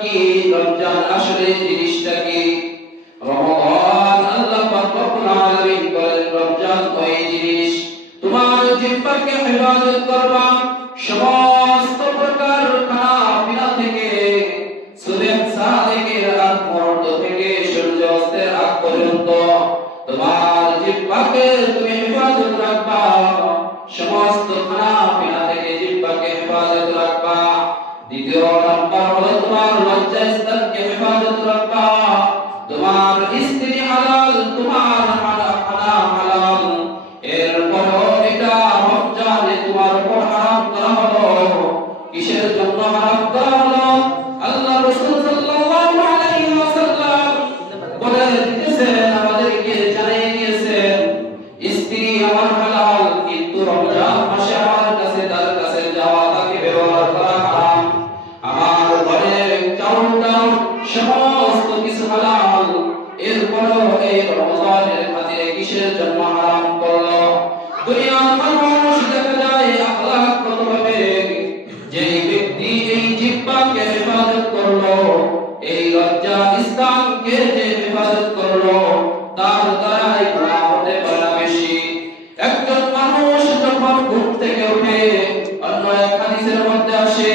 কি, রমজান আসলে জিনিসটা কি। রমাদান আল্লাহ পাক রব্বুল আলামিন বলেন রমজান ওই জিনিস তোমার জিহ্বাকে হেফাজত করবা সমস্ত প্রকার খানাপিনা থেকে, সুবহ সাদিকের আগ মুহূর্ত থেকে সূর্যাস্তের আগ পর্যন্ত তোমার জিহ্বাকে তুমি হেফাজত রাখবা, সমস্ত খানাপিনা থেকে জিহ্বাকে হেফাজত রাখবা। দ্বিতীয় নম্বর হলো তোমার লজ্জাস্থানকে হেফাজত রাখবা, তোমার স্ত্রী হালাল, তোমার হারাম হালাল। এরপর এটা রমজানে তোমার উপর হারাম করা হলো। কিসের জন্য হারাম করা হলো? আল্লাহ রাসূল সাল্লাল্লাহু আলাইহি ওয়াসাল্লাম বলে দিয়েছেন, আমাদেরকে জানিয়ে দিয়েছেন, স্ত্রী আমার হালাল, কিন্তু রমজান মাসে আমার কাছে তার কাছে যাওয়া, তাকে ব্যবহার করা হারাম। আমার ঘরের চাউলটা সমস্ত কিছু হালাল, এরপরও এই রমজানের খাতিরে কিসের জন্য হারাম করলো? দুনিয়ার মানুষ দেখা যায় আখলাকগতভাবে যে ব্যক্তি এই জিহ্বাকে হেফাজত করলো, এই লজ্জা স্থানকে যে হেফাজত করলো, তার দ্বারাই গুনাহ হতে পারে বেশি। একজন মানুষ যখন ঘুম থেকে ওঠে, অন্য এক হাদিসের মধ্যে আসে,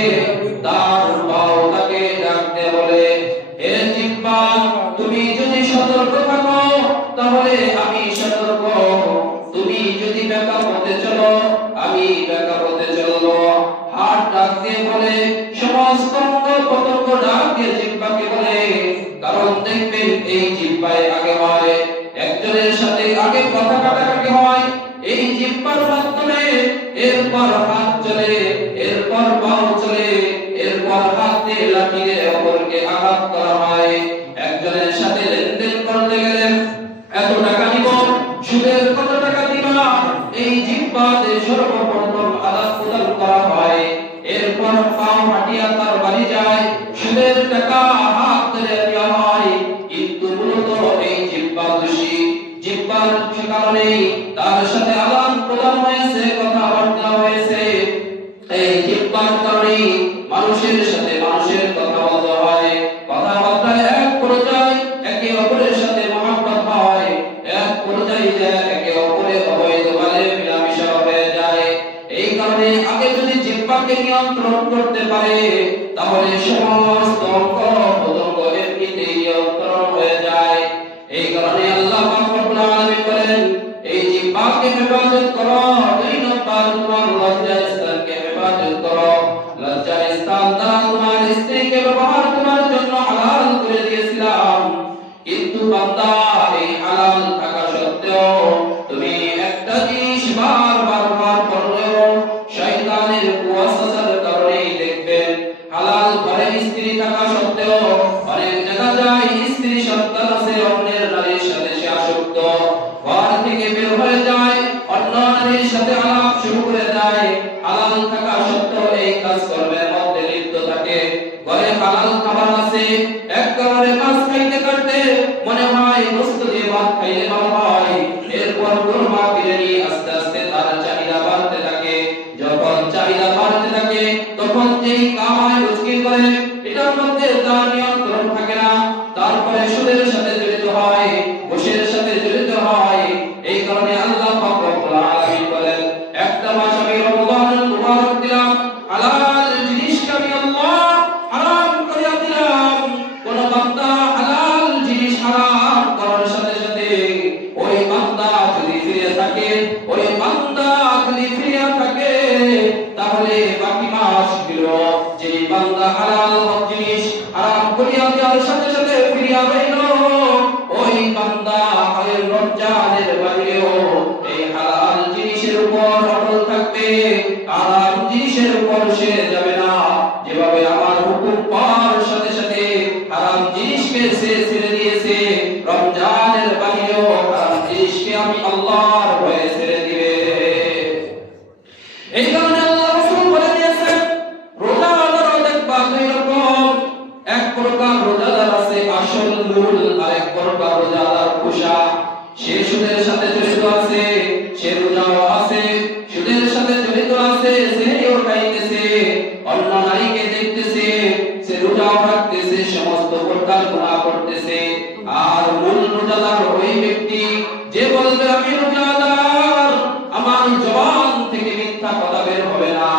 তার পাও তাকে ডাকতে বলে, হে জিহ্বা, তুমি যদি সতর্ক থাকো তাহলে আমি সতর্ক, তুমি যদি বেকার হতে চলো আমি বেকার হতে চলবো। হাত ডাক দিয়ে বলে, সমস্ত অঙ্গ প্রত্যঙ্গ ডাক দিয়ে জিহ্বাকে বলে, কারণ দেখবেন এই জিহ্বায় আগে হয়, একজনের সাথে আগে কথা কাটাকাটি হয় এই জিহ্বার মাধ্যমে, এরপর হাত চলে, এরপর পাও চলে, এরপর হাতে লাঠি দিয়ে অপরকে আঘাত করা হয়। একজনের সাথে লেনদেন করতে গেলে এত টাকা দিব, সুদের কত টাকা দিবা, এই জিহ্বাতে সর্বপ্রথম আদান প্রদান করা হয়। এরপর পাও হাঁটিয়া তার বাড়ি যায়, সুদের টাকা হাত ধরে দেওয়া হয়। কিন্তু মূলত এই জিহ্বা দোষী, জিহ্বার কারণেই তার সাথে আদান প্রদান হয়েছে, কথাবার্তা হয়েছে। এই জিহ্বার কারণেই মানুষের সাথে মানুষের কথা বলতে হয়, কথাবার্তা এক পর্যায়ে একে অপরের সাথে মহব্বত হয়, এক পর্যায়ে একে অপরের অবৈধভাবে মিলামেশা হয়ে যায়। এই কারণে আগে যদি জিহ্বাকে নিয়ন্ত্রণ করতে পারে, তাহলে সমস্ত অঙ্গ প্রত্যঙ্গ এমনিতেই নিয়ন্ত্রণ হয়ে যায়। এই কারণে আল্লাহ পাক রব্বুল আলামিন বলেন, এই জিহ্বাকে হেফাজত করো। দুই নম্বর, তোমার লজ্জাস্থানকে হেফাজত করো। লজ্জাস্থান দ্বারা তোমার স্ত্রীকে ব্যবহার করার জন্য হালাল করে দিয়েছিলাম, কিন্তু বান্দা এই হালাল থাকা সত্ত্বেও তুমি একটা জিনিস বারবার ব্যবহার করলেও শয়তানের ওয়াসওয়াসার কারণেই দেখবেন হালাল ঘরে স্ত্রী থাকা সত্ত্বেও অনেক দেখা যায় স্ত্রী সন্তান আছে, অন্যের নারীর সাথে সে আসক্ত, ঘর থেকে বের হয়ে যায়, অন্য নারীর সাথে আলাপ শুরু করে দেয়। হালাল থাকা সত্ত্বেও এই কাজ কর্মের মধ্যে লিপ্ত থাকে। ঘরে হালাল খাবার আছে, এক কারণে মাছ খাইতে কাটতে মনে হয় গোশত দিয়ে ভাত খাইলে ভালো হয়, এরপর কোরমা বিরিয়ানি আস্তে আস্তে তার চাহিদা বাড়তে থাকে। যখন চাহিদা বাড়তে থাকে তখন যেই কামাই রুচকি করে, এটার মধ্যে তার নিয়ন্ত্রণ থাকে না, তারপরে সুদের সাথে জড়িত হয়, ঘুষের সাথে জড়িত হয়। এই কারণে আল্লাহ পাক রব্বুল আলামিন বলেন, একটা মাস আমি রমজানুল মুবারক দিলাম, হালাল জিনিসকে আমি আল্লাহ হারাম করে দিলাম। কোন বান্দা হালাল জিনিস হারাম করার সাথে সাথে ওই বান্দা যদি ফিরে থাকে, ওই বান্দা যদি ফিরে থাকে, তাহলে বাকি মাসগুলো যে বান্দা হালাল জিনিস হারাম করিয়া দেওয়ার সাথে সাথে ফিরিয়া রইল, ওই বান্দা এই রমজানের বাইরেও এই হালাল জিনিসের উপর অটল থাকবে, হারাম জিনিসের উপর সে যাবে না। যেভাবে আমার হুকুম পাওয়ার সাথে সাথে হারাম জিনিসকে সে ছেড়ে দিয়েছে, রমজানের বাইরেও হারাম জিনিসকে আমি আল্লাহর ভয়ে ছেড়ে দিবে। এই কারণে আল্লাহ রাসূল বলে দিয়েছেন, রোজাদার দেখবা দুই রকম, এক প্রকার রোজাদার আছে আসল মূল, আর এক প্রকার রোজাদার পোষা। সে সুদের সাথে জড়িত আছে, সে রোজাও আছে, সুদের সাথে জড়িত আছে, সেও খাইতেছে, অন্য নারীকে দেখতেছে, সে রোজাও রাখতেছে, সমস্ত প্রকার গুনাহ করতেছে। আর মূল রোজাদার ওই ব্যক্তি যে বলবে আমি রোজাদার, আমার জবান থেকে মিথ্যা কথা বের হবে না,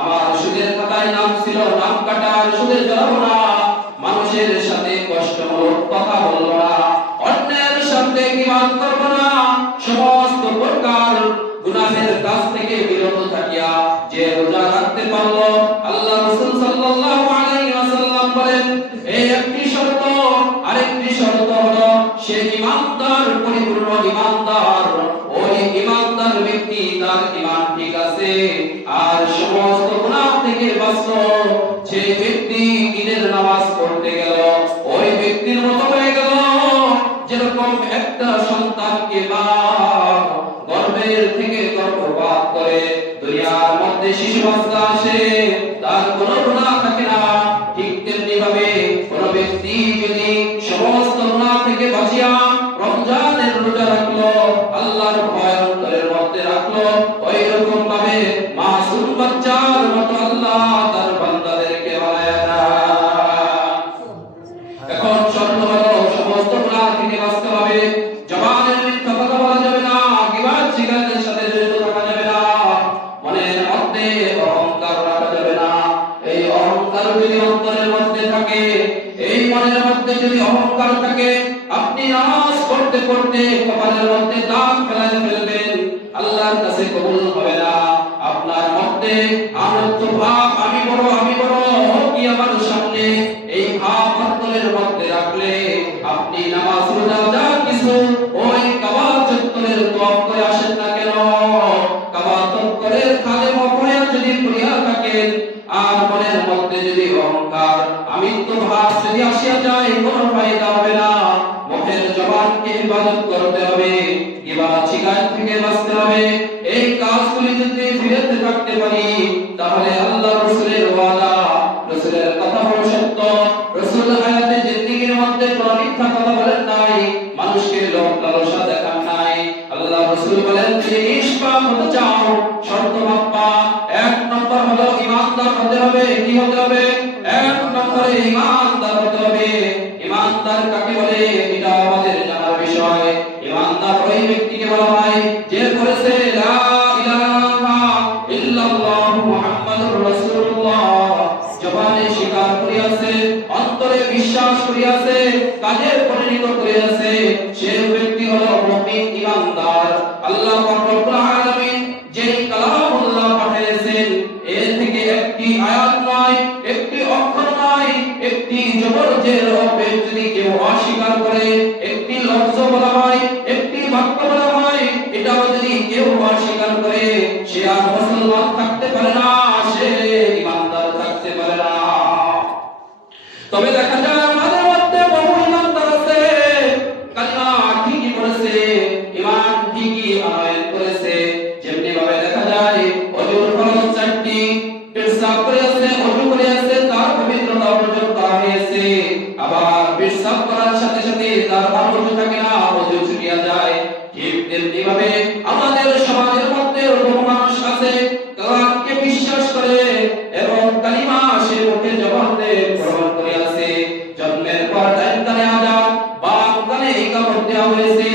আমার সুদের খাতায় নাম ছিল, নাম কাটা, সুদে জড়াবো না, মানুষের সাথে কষ্টমূলক কথা বলবো না, অন্যের সাথে গীবত করবো না, সমস্ত প্রকার গুনাহের কাজ থেকে বিরত থাকিয়া যে রোজা রাখতে পারলো, আল্লাহ রাসূল সাল্লাল্লাহু আলাইহি ওয়াসাল্লাম বলেন এই একটি শর্ত, আরেকটি শর্ত হলো সে ঈমানদার, পরিপূর্ণ ঈমানদার। ওই ঈমানদার ব্যক্তি তার ঈমান ঠিক আছে আর সমস্ত গুনাহ থেকে বাঁচলো। যে ব্যক্তি ঈদের নামাজ পড়তে গেল ওই ব্যক্তির মতো হয়ে গেল যেরকম একটা সন্তানকে মা গর্ভের থেকে গর্ভপাত করে দুনিয়ার মধ্যে শিশু বাচ্চা আসে, তার কোনো গুনাহ থাকে না। ঠিক তেমনি ভাবে কোন ব্যক্তি যদি সমস্ত গুনাহ থেকে বাঁচিয়া রমজানের রোজা রাখলো, আল্লাহর ভয় অন্তরের মধ্যে রাখলো, ওই রকম ভাবে মাসুম বাচ্চার মতো আল্লাহ তার বান্দাদেরকে বানায় না। এখন শর্ত হলো সমস্ত গুনাহ থেকে বাঁচতে হবে, জবানের মিথ্যা কথা বলা যাবে না, গীবত শিকারের সাথে জড়িত থাকা যাবে না, মনের মধ্যে অহংকার রাখা যাবে না। এই অহংকার যদি অন্তরের মধ্যে থাকে, এই মনের মধ্যে যদি অহংকার থাকে, আপনি নামাজ পড়তে পড়তে কপালের মধ্যে দাগ ফেলবেন, আল্লাহর কাছে কবুল হবে না। আপনার মধ্যে আনন্দ ভাব, আমি বড় কি আমার সামনে, এই ভাব অন্তরের মধ্যে রাখলে আপনি নামাজ রোজা যা কিছু ওই কাবা চত্বরের তওয়াফ করে আসেন না কেন, কাবা চত্বরের খাদেম হয়ে যদি পড়িয়া থাকেন আর মনের মধ্যে যদি অহংকার, আমিত্ব ভাব যদি আসিয়া যায়, কোনো ফায়দা হবে না। মুখের জবানকে ইবাদত করতে হবে, গীবত শিকার থেকে বাঁচতে হবে। এই কাজগুলি যদি ফিরতে থাকতে পারি তাহলে আল্লাহ রাসূলের ওয়াদা, রাসূলের কথা হলো সত্য। রাসূল হায়াতে জিন্দেগীর মধ্যে কোনো মিথ্যা কথা বলেন নাই, মানুষকে লোভ লালসা দেখান নাই। আল্লাহ রাসূল বলেন যদি নিষ্পাপ হতে চাও শর্ত মাপা, এক নম্বর হলো ঈমানদার হতে হবে। কি হতে হবে? এক নম্বরে ঈমানদার হতে হবে। ঈমানদার কাকে বলে এটা আমাদের জানার বিষয়। ঈমানদার ওই ব্যক্তিকে বলা হয় যে করেছে লা ইলাহা ইল্লাল্লাহ মুহাম্মাদুর রাসূলুল্লাহ, জবানে স্বীকার করিয়াছে, অন্তরে বিশ্বাস করিয়াছে, কাজে পরিণত করিয়াছে, সে ব্যক্তি হলো মুমিন ঈমানদার। আল্লাহ পাক রব্বুল আলামিন যে কালামুল্লাহ পাঠিয়েছেন এর থেকে একটি আয়াত নয়, একটি অক্ষর নয়, একটি জবর জের হবে যদি কেউ অস্বীকার করে, একটি লফজ বলা হয়, একটি বাক্য বলা হয়, এটাও যদি কেউ অস্বীকার করে সে আর মুসলমান থাকতে পারে না, সে ঈমানদার থাকতে পারে না। তবে দেখা যায় আমাদের মধ্যে বহু ঈমানদার আছে, কালিমা ঠিকই পড়েছে, ঈমান ঠিকই আনয়ন করেছে, যেমনি ভাবে দেখা যায় ওযুর ফরজ 4টি, পেশাব করেছে, ওযু করেছে, তার পবিত্রতা অর্জন করা হয়েছে, আবার পেশাব করার সাথে সাথে তার ওযু থাকে না, ওযু ছুটিয়া যায়। ঠিক তেমনি ভাবে আমাদের সমাজের মধ্যে বহু মানুষ আছে কোরআনকে বিশ্বাস করে এবং কালিমা সে মুখে জবান দিয়ে গ্রহণ করে আছে, জন্মের পর ডান কানে আযান, বাম কানে ইকামত দেওয়া হয়েছে,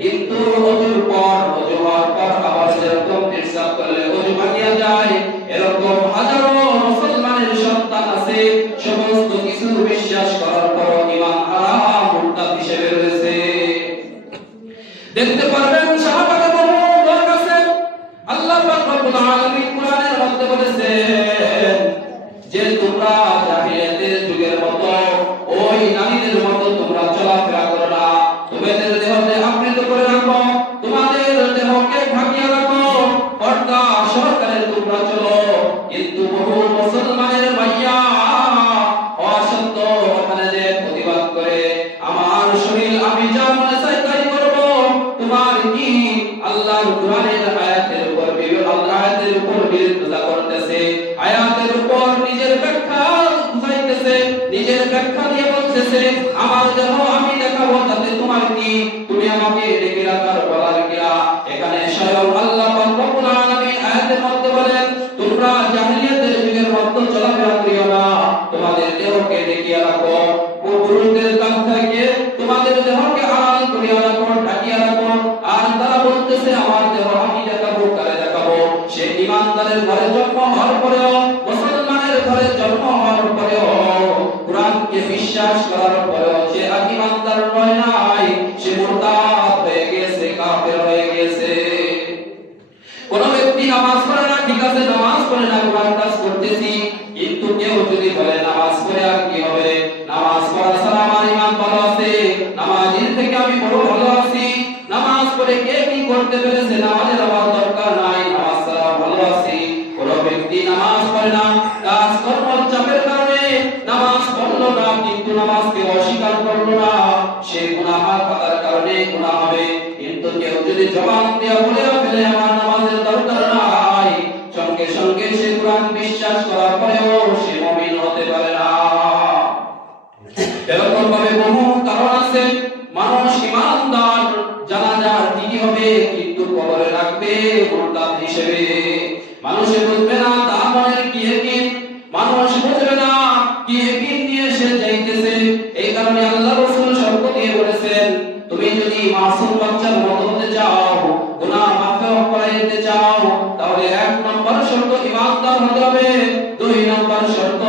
কিন্তু ওযুর পর, ওযু হওয়ার পর আবার সেরকম পেশাব করলে ওযু ভাঙিয়া যায়। এরকম হাজারো মুসলমানের সন্তান আছে, সমস্ত কিছু বিশ্বাস করার পর ঈমান হারাম মুরতাদ হিসেবে রয়েছে। দেখতে পারবেন সাহাবাদের বহু লোক আছে, আল্লাহ পাক রব্বুল আলামিন কোরআনের মধ্যে বলেছেন যে তোমরা জাহিলিয়াতের যুগের মতো ওই নারীদের মতো তোমরা চলাফেরা করো না, তোমাদের দেহকে আবৃত করে রাখো, তোমাদের দেহকে ঢাকিয়ে রাখো, পর্দা সহকারে তোমরা চলো। কিন্তু বহু মুসলমানের ভাইয়া অসত্য ওখানে যে প্রতিবাদ করে আমার শরীর আমি যা মনে চাই তাই করব, তোমার কি আল্লাহর কোরআনের আয়াতের উপর বিরোধিতা করতেছে, আয়াতের উপর নিজের ব্যাখ্যা বুঝাইতেছে, নিজের ব্যাখ্যা দিয়ে বলতেছে আমার দেহ আমি দেখাবো, তাতে তোমার কি, তুমি আমাকে ডেকে রাখার বলার কিনা। এখানে স্বয়ং আল্লাহ পাক রব্বুল আলামিন আয়াতের মধ্যে বলেন তোমরা জাহিলিয়াতের যুগের মতো চলাফেরা করিও না, তোমাদের দেহকে ডেকে রাখো, পুরুষদের কাছ থেকে তোমাদের দেহকে আড়াল করিয়া রাখো, ঢাকিয়া রাখো। আর তারা বলতেছে আমার দেহ আমি দেখাবো, কারে দেখাবো? সে ঈমানদারের ঘরে জন্ম হওয়ার পরেও, মুসলমানের ঘরে জন্ম হওয়ার পরেও, কোরআনকে বিশ্বাস করার পরেও সে ঈমানদার নয় নাই, সে মুরতাদ হয়ে গেছে, কাফের হয়ে গেছে। কোন ব্যক্তি নামাজ পড়ে না, ঠিক আছে নামাজ পড়ে না, কোরআন কাজ করতেছি, কিন্তু কেউ যদি বলে নামাজ পড়ে আর কি হবে, নামাজ পড়া ছাড়া আমার ঈমান ভালো আছে, নামাজের থেকে আমি বড় ভালো আছি, নামাজ পড়ে কে কি করতে পেরেছে, নামাজের আমার দরকার নাই, নামাজ ছাড়া ভালো আছি। কোন ব্যক্তি নামাজ পড়ে না, কাজ কর্মের চাপের কারণে নামাজ পড়লো না, কিন্তু নামাজকে অস্বীকার করলো না, সে গুনাহগার হওয়ার কারণে গুনাহ হবে। কিন্তু কেউ যদি জবান দিয়ে বলে ফেলে আমার নামাজের দরকার নাই, সঙ্গে সঙ্গে সে কোরআন বিশ্বাস করার পরেও সে মুমিন হতে পারে না। এরকম ভাবে বহু কারণ আছে, মানুষ ঈমানদার জানাজা ঠিকই হবে, কিন্তু কবরে রাখবে মুরতাদ হিসেবে। মানুষে বুঝবে না তার মনের কি ইয়াকিন, মানুষ বুঝবে না কি ইয়াকিন নিয়ে সে যাইতেছে। এই কারণে আল্লাহ রাসূল শর্ত দিয়ে বলেছেন, তুমি যদি মাসুম বাচ্চার মত হতে চাও, গুনাহ মাফ করাইতে চাও, তাহলে এক নম্বর শর্ত ঈমানদার হতে হবে, দুই নম্বর শর্ত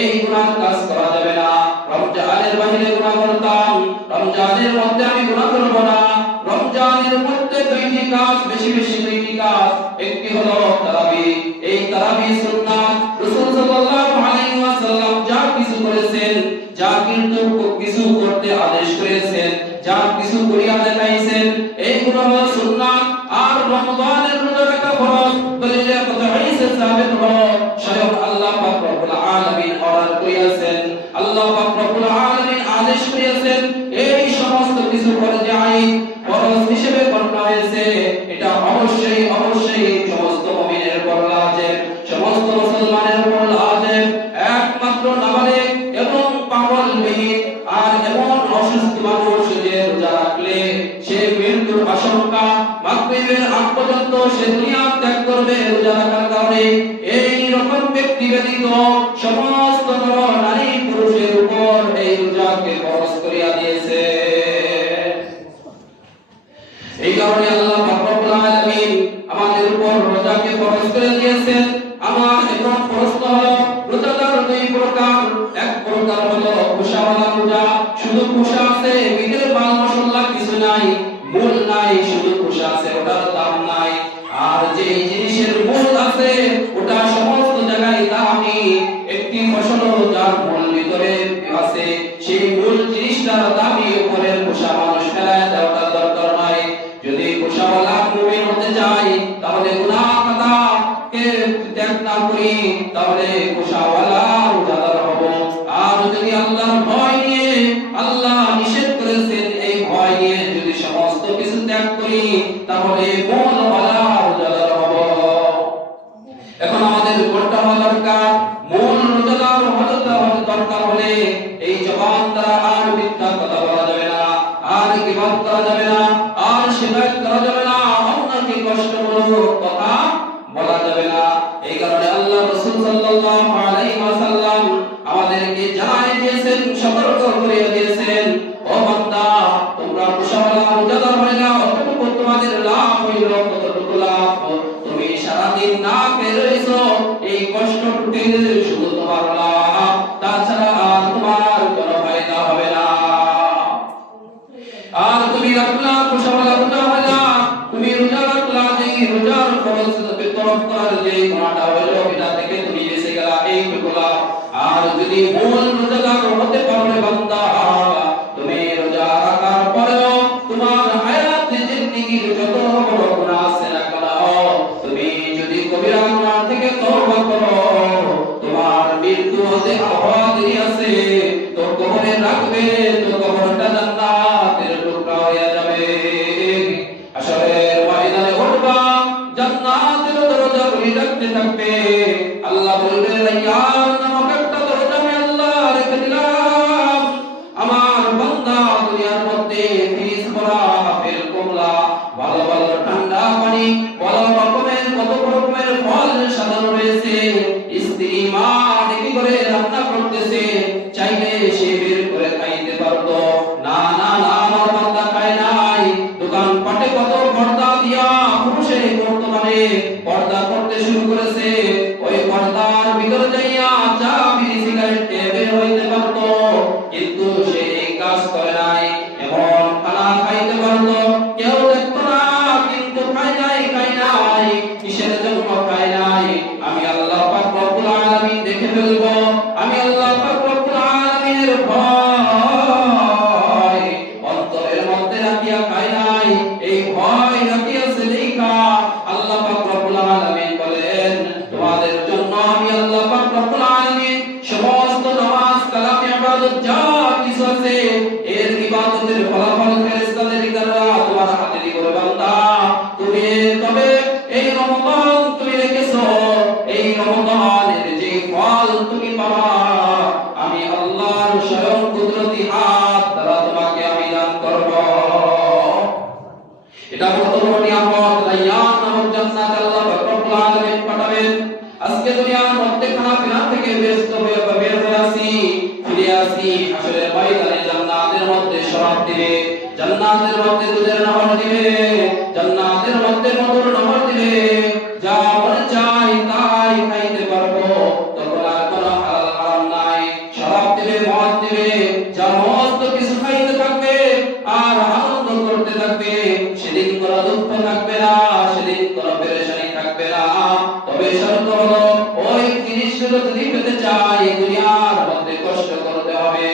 এই গুনাহ কাজ করা যাবে না। রমজানের বাহিরে গুনাহ করতাম, রমজানের মধ্যে আমি গুনাহ করব না। রমজানের মধ্যে দুইটি কাজ, বেশি বেশি দুইটি কাজ, একটি হলো তারাবি। এই তারাবি সুন্নাত রাসূল সাল্লাল্লাহু আলাইহি ওয়াসাল্লাম যা কিছু করেছেন, যা কিন্তু কিছু করতে আদেশ করেছেন, যা কিছু করিয়া দেখাইছেন, এইগুলো হলো সুন্নাত। আর রমজানের রোজা রাখা ফরজ, দলিলে কতঈ সাবিত হলো স্বয়ং আল্লাহ পাক রব্বুল আলামিন অর্ডার করিয়াছেন, আল্লাহ পাক রব্বুল আলামিন আদেশ করিয়াছেন। এই সমস্ত কিছু ফরজ আইন ফরজ হিসেবে গণ্য হয়েছে, এটা অবশ্যই অবশ্যই সমস্ত মুমিনের উপর লাজিম, সমস্ত মুসলমানের উপর লাজিম। একমাত্র নাবালিগ এবং পাগলবিহীন আর এমন অসুস্থ মানুষ যে রোজা রাখলে সে মৃত্যুর আশঙ্কা, মাগরিবের আগ পর্যন্ত সে দুনিয়া ত্যাগ করবে রোজা রাখার কারণে, এই রকম ব্যক্তি ব্যতীত সমস্ত নর নারী পুরুষের উপর এই রোজাকে ফরজ করিয়া দিয়েছে। এই কারণে আল্লাহ পাক রব্বুল আলামিন আমাদের উপর রোজাকে ফরজ করে দিয়েছেন। আমার এখন প্রশ্ন হলো, রোজাদার দুই প্রকার, এক প্রকার হলো কুশাওয়ালা রোজা, শুধু কুশা আছে, ভিতরে মাল মশলা কিছু নাই, মূল নাই, শুধু কুশা আছে, ওটার দাম নাই। আর যে জিনিসের মূল আছে ওটা সমস্ত জায়গায় দামি, একটি ফসল যার মূল ভিতরে আছে, সেই মূল জিনিসটার দামি উপরের কুশা মানুষ ফেলায় দেওয়ার দরকার নাই। যদি কুশাওয়ালা মুমিন হতে চাই, তাহলে গুনাহ খাতাকে ত্যাগ না করি, তাহলে কুশাওয়ালা রোজাদার হব। আর যদি আল্লাহর ভয় নিয়ে, আল্লাহ নিষেধ করেছেন এই ভয় নিয়ে যদি সমস্ত কিছু ত্যাগ করি, তাহলে মূলওয়ালা রোজাদার হব। এখন আমাদের কোনটা হওয়া দরকার? মূল রোজাদার হওয়া দরকার হলে এই জবান দ্বারা আর মিথ্যা কথা বলা যাবে না, আর গীবত করা যাবে না, আর শিকায়ত করা যাবে না, অন্যকে কষ্টমূলক কথা বলা যাবে না। এই কারণে আল্লাহ রাসূল সাল্লাল্লাহু আলাইহি ওয়াসাল্লাম আমাদেরকে জানাই দিয়েছেন, সতর্ক করে দিয়েছেন, ও বান্দা তোমরা কুশাওয়ালা রোজাদার হয়ে যাও, অতটুকু তোমাদের লাভ হইল, কতটুকু লাভ? তুমি সারাদিন না খেয়ে রয়েছো, এই কষ্টটুকু শুধু তোমার লাভ, তাছাড়া আর তোমার কোনো ফায়দা হবে না। আর তুমি রাখলা কুশাওয়ালা রোজা হলা, তুমি রোজা রাখলা, যে রোজার ফরজ তরফ করার যে গুনাহটা হলো এটা থেকে তুমি বেঁচে গেলা, এইটুকু লাভ। আর যদি মূল রোজাদার হতে পারো বান্দা, তুমি রোজা রাখার পরেও তোমার হায়াত জিন্দেগির যত বড় গুনাহ আছে না কেন, তুমি যদি কবিরা গুনাহ থেকে তওবা করো, তোমার মৃত্যু হতে আহ্বান দেরি আছে, তো কবরে রাখবে, তো কবরটা জান্নাতের টুকরা হয়ে যাবে। হাশরের ময়দানে উঠবা, জান্নাতের দরজা খুলে রাখতে থাকবে, আল্লাহ বলবে রাইয়ান নামক একটা দরজা আমি আল্লাহ রেখে দিলাম, আমার বান্দা দুনিয়ার মধ্যে ফিস ভরা আপেল কমলা, ভালো ভালো ঠান্ডা পানি, ভালো রকমের কত রকমের ফল সাজানো রয়েছে, স্ত্রী মা ডেকে করে রান্না করতেছে, চাইলে সে বের করে খাই রমজানের ভয় অন্তরের মধ্যে রাখিয়া খায় নাই, এই ভয় রাখিয়াছে দেখা আল্লাহ পাক রব্বুল আলামিন বলেন তোমাদের জন্য আমি আল্লাহ পাক রব্বুল আলামিন সমস্ত নামাজ কালাম ইবাদত যা কিছু আছে এর ইবাদতের ফলাফল ফেরেশতাদের দ্বারা তোমার হাতে দিব বান্দা। তুমি তবে এই রমজান তুমি রেখেছো, এই রমজানের যে ফল তুমি পাবা আমি আল্লাহর স্বয়ং কুদরতি হাত দ্বারা তোমাকে আমি দান করব। এটা কত বড় নিয়ামত, রায়্যান নামক জান্নাত আল্লাহ রব্বুল আলামিন পাঠাবেন। আজকে দুনিয়ার মধ্যে খানাপিনা থেকে ব্যস্ত হয়ে বের হয়ে আসি, ফিরে আসি হাসরের ময়দানে জান্নাতের মধ্যে শরাব দিবে, জান্নাতের মধ্যে দুধের নহর দিবে, জান্নাতের মধ্যে মধুর নহর দিবে, যা মনে চাই তাই খাইতে পারবো। তখন আর কোনো হালাল হারাম নাই, শরাব দিবে, মদ দিবে, সমস্ত কিছু খাইতে থাকবে আর আনন্দ করতে থাকবে। সেদিন কোনো দুঃখ থাকবে না, সেদিন কোনো পেরেশানি থাকবে না। তবে শর্ত হলো ওই জিনিসগুলো যদি পেতে চাই দুনিয়ার মধ্যে কষ্ট করতে হবে।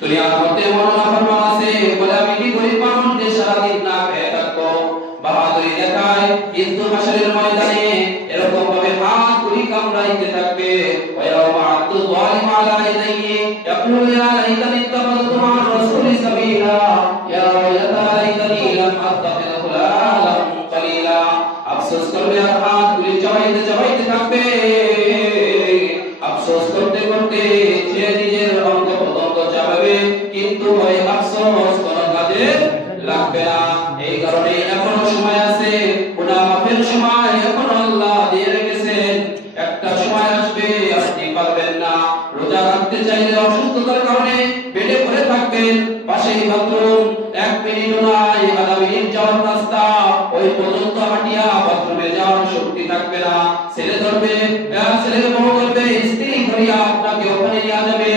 দুনিয়ার মধ্যে বড় নাফরমান আছে বলে আমি কি গরিব মানুষ যে সারাদিন না খেয়ে থাকবো, বাহাদুরি দেখায়, কিন্তু হাসরের ময়দানে এরকম ভাবে হাত গুলি কামড়াইতে থাকবে। ওয়ায়াউমা আদু যালিম আলা ইয়াদাইহি ইয়াকুলু ইয়া লাইতানি ইত্তাখাযতু মা রাসূলি সাবিলা ইয়া ওয়াইলাতা লাইতানি লাম আত্তাখিয ফুলানান কালিলা। আফসোস করবে আর হাত গুলি চাবাইতে থাকবে। আফসোস করতে করতে সে নিজের অঙ্গ প্রত্যঙ্গ চাবাবে, কিন্তু ওই আফসোস কোনো কাজে লাগবে না। এই কারণে এখনো সময় আছে, গুনাহ মাফের সময় এখনো আল্লাহ দিয়ে রেখেছেন। একটা সময় আসবে আপনি পারবেন না, রোজা রাখতে চাইলে অসুস্থতার কারণে পেটে পড়ে থাকবেন, পাশেই বাথরুম, 1 মিনিটও নাই, আধা মিনিট যাওয়ার রাস্তা, ওই পর্যন্ত হাঁটিয়া বাথরুমে যাওয়ার শক্তি থাকবে না। ছেলে ধরবে, ছেলের বউ ধরবে, স্ত্রী ধরিয়া আপনাকে ওখানে নিয়ে যাবে।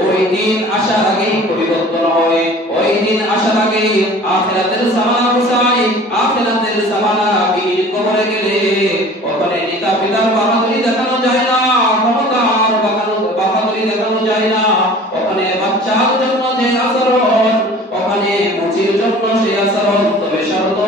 ওই দিন আসার আগেই পরিবর্তন হয়, ওই দিন আসার আগেই আখিরাতের সামানা গোছাই, আখিরাতের সামানা বিল কবরে গেলে ওখানে নিতা পিতার বাহাদুরি দেখানো যায় না, ক্ষমতার বাহাদুরি দেখানো যায় না। ওখানে বাচ্চার জন্য যে আচরণ, ওখানে মুচির জন্য সেই আচরণ। তবে শর্ত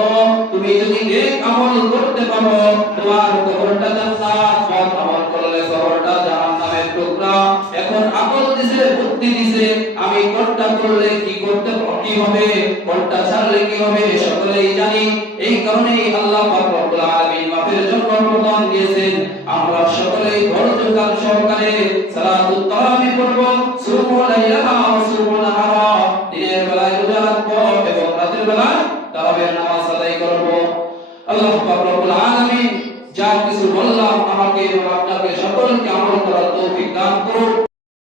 তুমি যদি নেক আমল করতে পারো তোমার কবরটা জান্নাত, সৎ আমল করলে কবরটা জাহান্নামের টুকরা। এখন আমল দিছে, বুদ্ধি দিছে, আমি কোনটা করলে কি করতে কি হবে, কোনটা ছাড়লে কি হবে সকলেই জানি। এই কারণেই আল্লাহ পাক রব্বুল আলামিন মাফের জন্য প্রদান দিয়েছেন। আমরা সকলেই ধৈর্যকাল সহকারে সালাতুত তারাবি পড়ব, সুবহ লাইলাহা ওয়া সুবহ নাহারা, দিনের বেলায় রোজা রাখবো এবং রাতের বেলায় তারাবির নামাজ আদায় করব। আল্লাহ পাক রব্বুল আলামিন যা কিছু বললাম আমাকে এবং আপনাকে সকলকে আমল করার তৌফিক দান করুন।